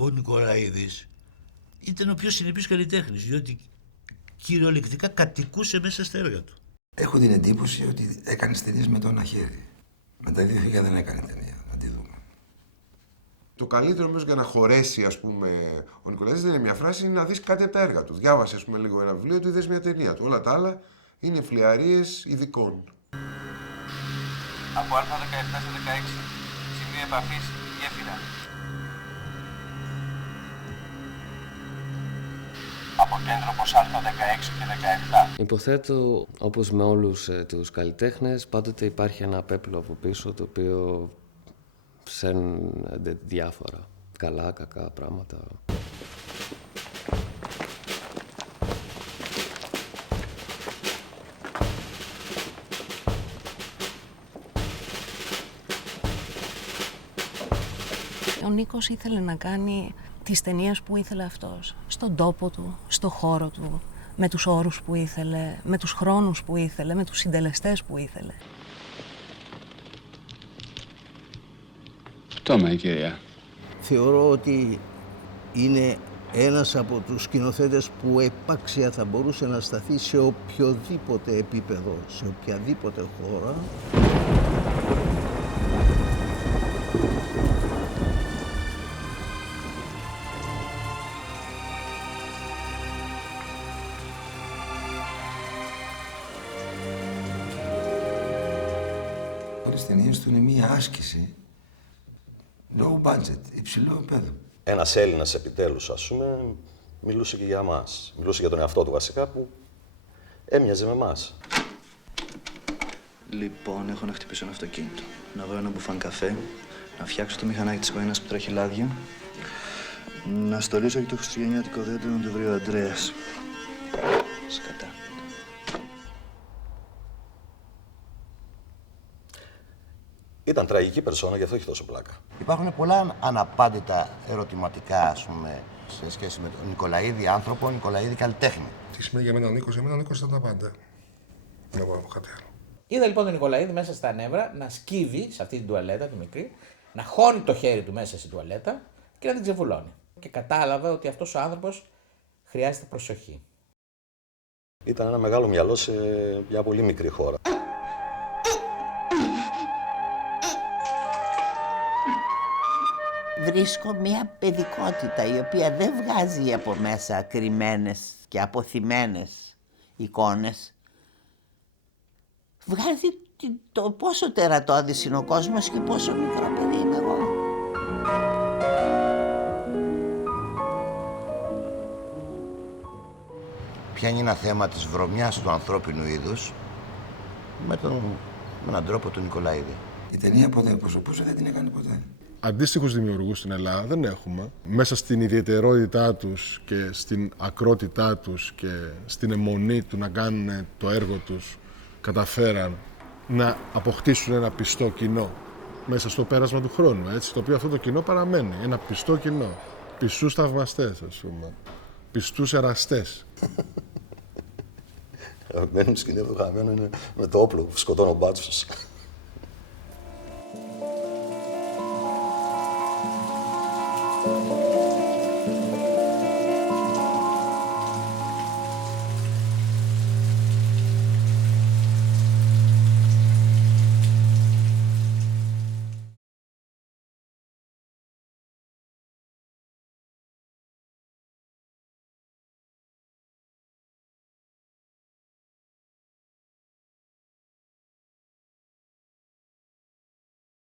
ο Νικολαίδης ήταν ο πιο συνεπής καλλιτέχνης, διότι κυριολεκτικά κατοικούσε μέσα στα έργα του. Έχω την εντύπωση ότι έκανε ταινίες με το ένα χέρι. Με τα δύο χέρια δεν έκανε ταινία. Να τη δούμε. Το καλύτερο νομίζω για να χωρέσει, ας πούμε, ο Νικολαίδης δεν είναι μια φράση, είναι να δεις κάτι από τα έργα του. Διάβασε, ας πούμε, λίγο ένα βιβλίο του, είδες μια ταινία του. Όλα τα άλλα είναι φλιαρίες ειδικών. Από Α17 σε 16. Σημείο επαφής, γέφυρα. Από κέντρο προς Α16 και 17. Υποθέτω, όπως με όλους τους καλλιτέχνες, πάντοτε υπάρχει ένα πέπλο από πίσω, το οποίο ψέρνονται διάφορα καλά, κακά πράγματα. Ο Νίκος ήθελε να κάνει τις ταινίες που ήθελε αυτός, στον τόπο του, στο χώρο του, με τους όρους που ήθελε, με τους χρόνους που ήθελε, με τους συντελεστές που ήθελε. Τόμα, κυρία. Θεωρώ ότι είναι ένας από τους σκηνοθέτες που επάξια θα μπορούσε να σταθεί σε οποιοδήποτε επίπεδο, σε οποιαδήποτε χώρα. Όλες οι ταινίες του είναι μία άσκηση low budget, υψηλό επίπεδο. Ένας Έλληνας επιτέλους, ας πούμε, μιλούσε και για μας. Μιλούσε για τον εαυτό του βασικά, που έμοιαζε με εμάς. Λοιπόν, έχω να χτυπήσω ένα αυτοκίνητο. Να βρω ένα μπουφάν καφέ, να φτιάξω το μηχανάκι της κοίνας που τρέχει λάδια, να στολίσω και το χριστουγεννιάτικο δέντρο να το βρει ο Αντρέας. Σκατά. Ήταν τραγική περσόνα, γι' αυτό έχει τόσο πλάκα. Υπάρχουν πολλά αναπάντητα ερωτηματικά, ας πούμε, σε σχέση με τον Νικολαίδη άνθρωπο, Νικολαίδη καλλιτέχνη. Τι σημαίνει για μένα ο Νίκος? Για μένα ο Νίκος ήταν τα πάντα. Δεν μπορώ να πω κάτι άλλο. Είδα λοιπόν τον Νικολαίδη μέσα στα νεύρα να σκύβει σε αυτή την τουαλέτα τη μικρή, να χώνει το χέρι του μέσα στην τουαλέτα και να την ξεβουλώνει. Και κατάλαβα ότι αυτός ο άνθρωπος χρειάζεται προσοχή. Ήταν ένα μεγάλο μυαλό σε μια πολύ μικρή χώρα. Βρίσκω μια παιδικότητα η οποία δεν βγάζει από μέσα κρυμμένες και αποθυμένες εικόνες. Βγάζει το πόσο τερατώδης είναι ο κόσμος και πόσο μικρό παιδί είμαι εγώ. Πιάνει ένα θέμα της βρωμιάς του ανθρώπινου είδους με έναν τρόπο του Νικολαίδη. Η ταινία ποτέ προσωπούσε, δεν την έκανε ποτέ. Αντίστοιχους δημιουργούς στην Ελλάδα δεν έχουμε. Μέσα στην ιδιαιτερότητά τους και στην ακρότητά τους και στην αιμονή του να κάνουν το έργο τους, καταφέραν να αποκτήσουν ένα πιστό κοινό μέσα στο πέρασμα του χρόνου, έτσι, το οποίο αυτό το κοινό παραμένει. Ένα πιστό κοινό. Πιστούς θαυμαστές, ας πούμε. Πιστούς εραστές. Μένουν σκηνή του χαμένο είναι με το όπλο που σκοτώνει ο μπάτσος.